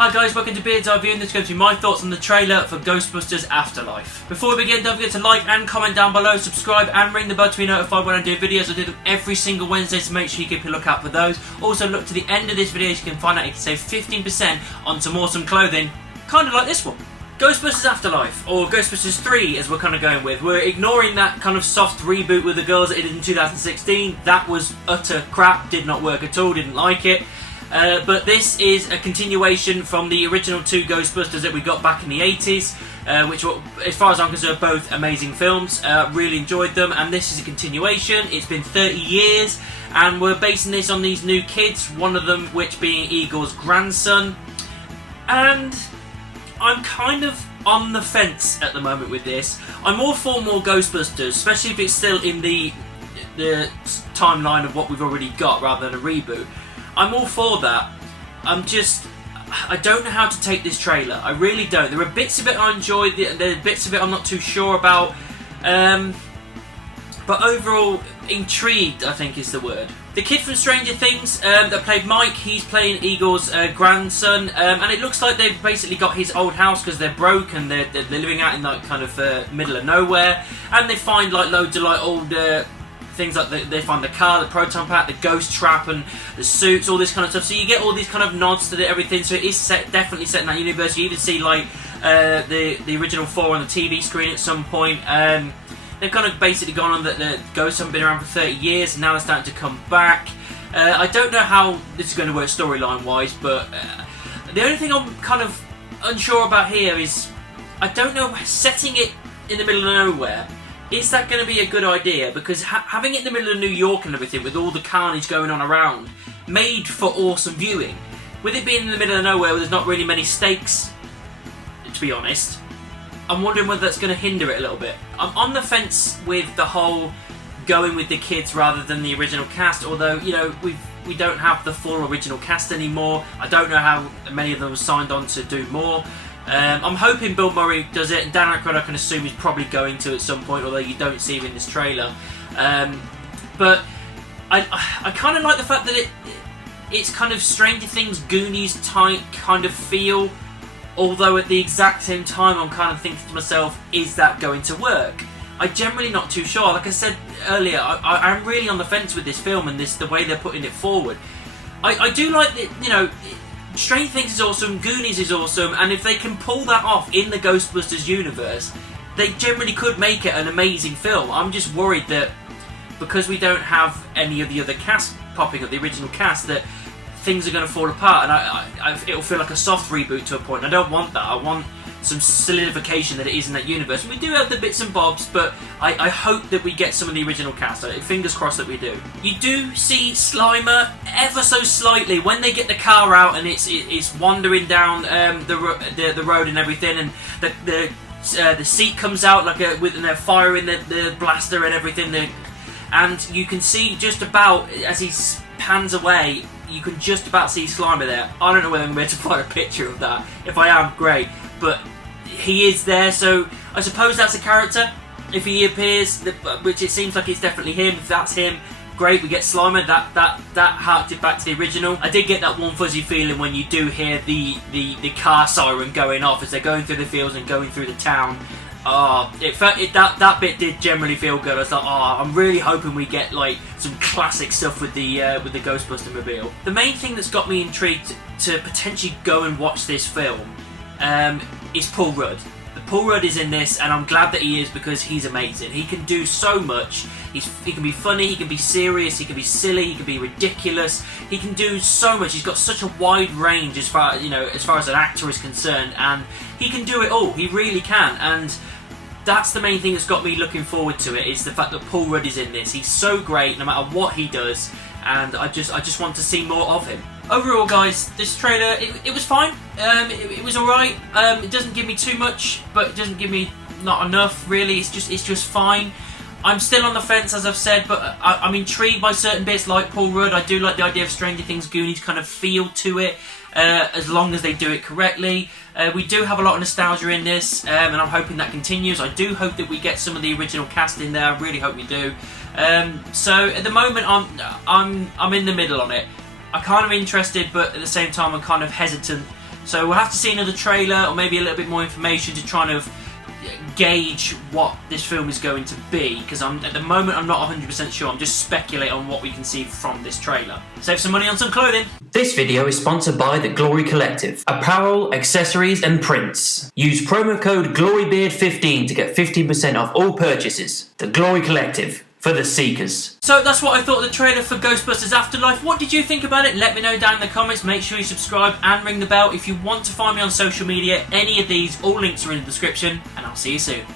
Hi guys, welcome to Beard's Eye View, and this is going to be my thoughts on the trailer for Ghostbusters Afterlife. Before we begin, don't forget to like and comment down below, subscribe and ring the bell to be notified when I do videos. I do them every single Wednesday, so make sure you keep a lookout for those. Also look to the end of this video so you can find out you can save 15% on some awesome clothing, kind of like this one. Ghostbusters Afterlife, or Ghostbusters 3 as we're kind of going with. We're ignoring that kind of soft reboot with the girls that it did in 2016. That was utter crap, did not work at all, didn't like it. But this is a continuation from the original two Ghostbusters that we got back in the 80s, which were, as far as I'm concerned, both amazing films. Really enjoyed them, and this is a continuation. It's been 30 years, and we're basing this on these new kids, one of them which being Igor's grandson. And I'm kind of on the fence at the moment with this. I'm all for more Ghostbusters, especially if it's still in the timeline of what we've already got rather than a reboot. I'm all for that. I don't know how to take this trailer. I really don't. There are bits of it I enjoyed, there are bits of it I'm not too sure about. But overall, intrigued, I think is the word. The kid from Stranger Things that played Mike, he's playing Igor's grandson, and it looks like they've basically got his old house because they're broke and they're living out in like kind of middle of nowhere, and they find like loads of like old things like they find the car, the proton pack, the ghost trap, and the suits, all this kind of stuff. So you get all these kind of nods to everything. So it is definitely set in that universe. You even see like the original 4 on the TV screen at some point. They've kind of basically gone on that the ghosts haven't been around for 30 years, and now they're starting to come back. I don't know how this is going to work storyline-wise, but the only thing I'm kind of unsure about here is, I don't know, setting it in the middle of nowhere, is that going to be a good idea? Because having it in the middle of New York and everything, with all the carnage going on around, made for awesome viewing. With it being in the middle of nowhere where there's not really many stakes, to be honest, I'm wondering whether that's going to hinder it a little bit. I'm on the fence with the whole going with the kids rather than the original cast, although, you know, we don't have the full original cast anymore. I don't know how many of them signed on to do more. I'm hoping Bill Murray does it, and Dan Aykroyd I can assume he's probably going to at some point, although you don't see him in this trailer. But I kind of like the fact that it's kind of Stranger Things, Goonies type kind of feel. Although at the exact same time I'm kind of thinking to myself, is that going to work? I'm generally not too sure. Like I said earlier, I'm really on the fence with this film and the way they're putting it forward. I do like that, you know, Stranger Things is awesome, Goonies is awesome, and if they can pull that off in the Ghostbusters universe, they generally could make it an amazing film. I'm just worried that because we don't have any of the other cast popping up, the original cast, that things are going to fall apart, and it'll feel like a soft reboot to a point. I don't want that. I want some solidification that it is in that universe. We do have the bits and bobs, but I hope that we get some of the original cast. Fingers crossed that we do. You do see Slimer ever so slightly when they get the car out and it's wandering down the road and everything, and the seat comes out like and they're firing the blaster and everything. And you can see just about as he pans away, you can just about see Slimer there. I don't know whether I'm going to find a picture of that. If I am, great. But he is there, so I suppose that's a character. If he appears, which it seems like it's definitely him. If that's him, great. We get Slimer. That harked it back to the original. I did get that warm fuzzy feeling when you do hear the car siren going off as they're going through the fields and going through the town. That bit did generally feel good. I was like, I'm really hoping we get like some classic stuff with the Ghostbuster mobile. The main thing that's got me intrigued to potentially go and watch this film is Paul Rudd. Paul Rudd is in this, and I'm glad that he is because he's amazing. He can do so much. He can be funny, he can be serious, he can be silly, he can be ridiculous. He can do so much. He's got such a wide range as far as an actor is concerned, and he can do it all. He really can, and that's the main thing that's got me looking forward to it, is the fact that Paul Rudd is in this. He's so great no matter what he does, and I just want to see more of him. Overall, guys, this trailer, it was fine. It was alright. It doesn't give me too much, but it doesn't give me not enough, really. It's just fine. I'm still on the fence, as I've said, but I'm intrigued by certain bits like Paul Rudd. I do like the idea of Stranger Things, Goonies kind of feel to it, as long as they do it correctly. We do have a lot of nostalgia in this, and I'm hoping that continues. I do hope that we get some of the original cast in there. I really hope we do. So at the moment, I'm in the middle on it. I'm kind of interested, but at the same time I'm kind of hesitant So we'll have to see another trailer or maybe a little bit more information to try and gauge what this film is going to be, because at the moment I'm not 100% sure. I'm just speculating on what we can see from this trailer. Save some money on some clothing. This video is sponsored by the Glory Collective. Apparel, accessories and prints. Use promo code GLORYBEARD15 to get 15% off all purchases. The Glory Collective. For the seekers. So that's what I thought of the trailer for Ghostbusters Afterlife. What did you think about it? Let me know down in the comments. Make sure you subscribe and ring the bell. If you want to find me on social media, any of these, all links are in the description, and I'll see you soon.